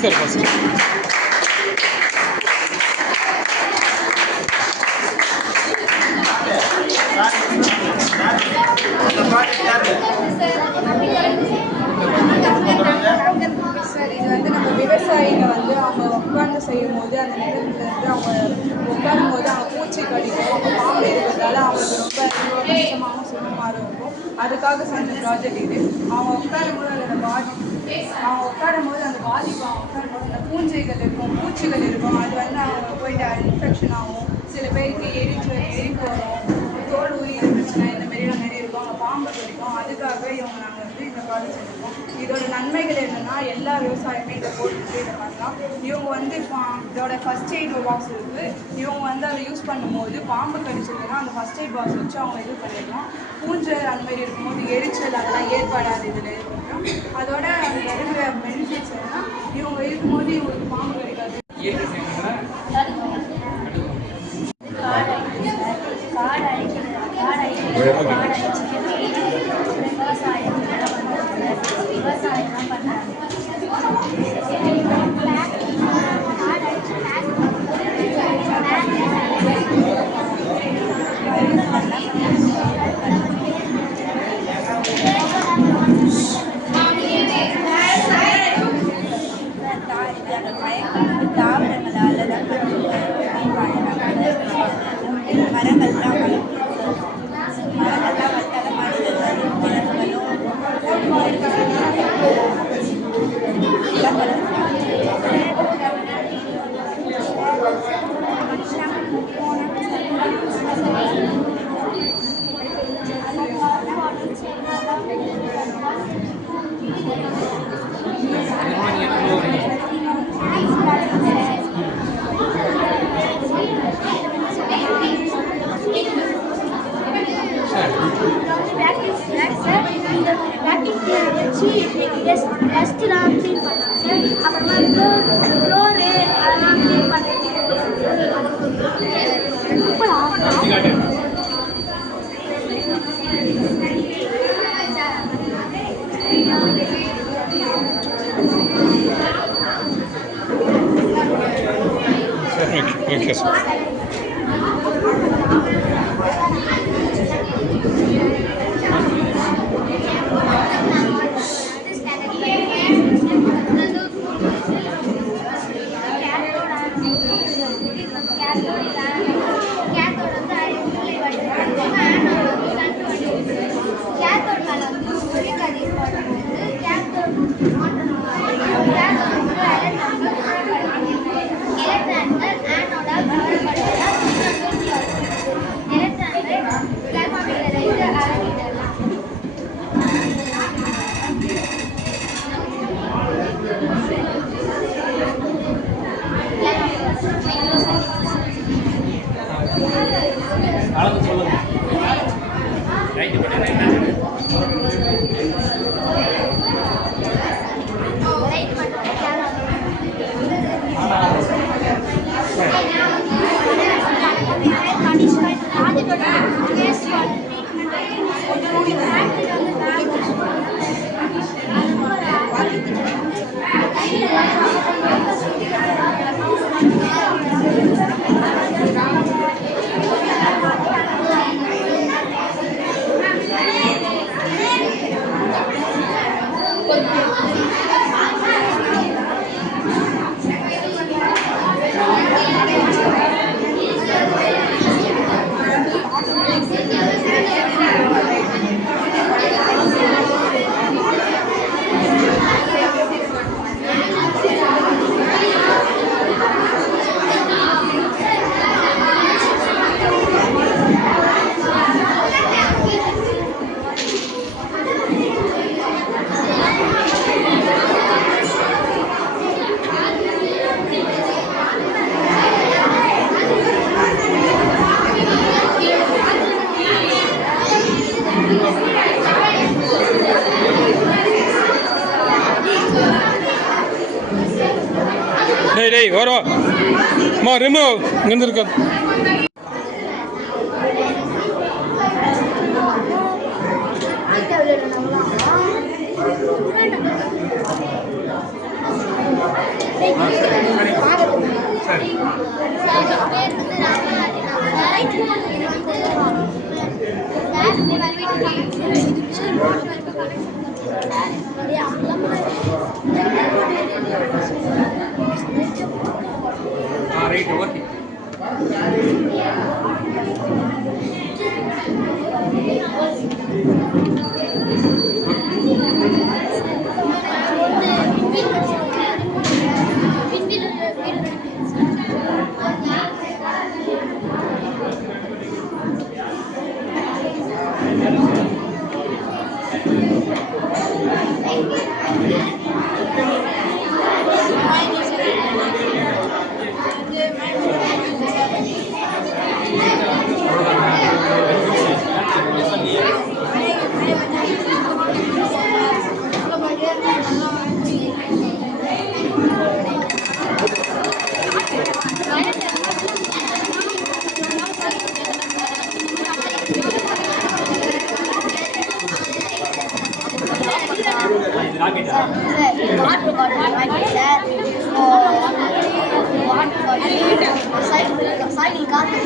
Sir, first. Sir இது வந்து நம்ம விவசாயிங்க வந்து அவங்க உட்கார்ந்து செய்யும் போது அந்த நிலத்துலேருந்து அவங்க உட்காரும் போது அவங்க பூச்சி கடிக்கும், அவங்க பாம்பு இருக்கிறதால அவங்களுக்கு ரொம்ப கஷ்டமாகவும் சிரமமாக இருக்கும். அதுக்காக செஞ்ச ப்ராஜெக்ட் இது. அவங்க உட்காரும் போது அந்த பாதிப்பு அந்த பூஞ்சைகள் இருக்கும், பூச்சிகள் இருக்கும். அது வந்து அவங்க போயிட்டு இன்ஃபெக்ஷன் ஆகும். சில பேருக்கு எரிப்பு வரும், தோல் உயிர் பிரச்சனை இந்த மாதிரிலாம் நிறைய இருக்கும். அவங்க பாம்பு கடிக்கும். அதுக்காக நாங்கள் வந்து இந்த ப்ராஜெக்ட் செஞ்சுருக்கோம். இதோட நன்மைகள் என்னென்னா எல்லா விவசாயமே இதை போட்டுட்டு இதை பண்ணலாம். இவங்க வந்து இதோட ஃபஸ்ட் எய்ட் பாக்ஸ் இருக்குது. இவங்க வந்து அதை யூஸ் பண்ணும்போது பாம்பு கடிச்சதுன்னா அந்த ஃபஸ்ட் எய்ட் பாக்ஸ் வச்சு அவங்க இது பண்ணிடலாம். பூஞ்சல் அந்த மாதிரி இருக்கும்போது எரிச்சல் அதெல்லாம் ஏற்படாது இதில் இருக்கும். அதோட அந்த இருக்கிற பெனிஃபிட்ஸ் என்னன்னா இவங்க இருக்கும்போது இவங்களுக்கு பாம்பு கடிக்காது. Okay, sir. ஏய் வரும் அம்மா ரிமூவ் இங்கேருந்து இருக்காது. Right okay. வாட்டர் பாட்டில் வாங்கி சார் வாட்டர் பாட்டில் சைக்கிள் காத்து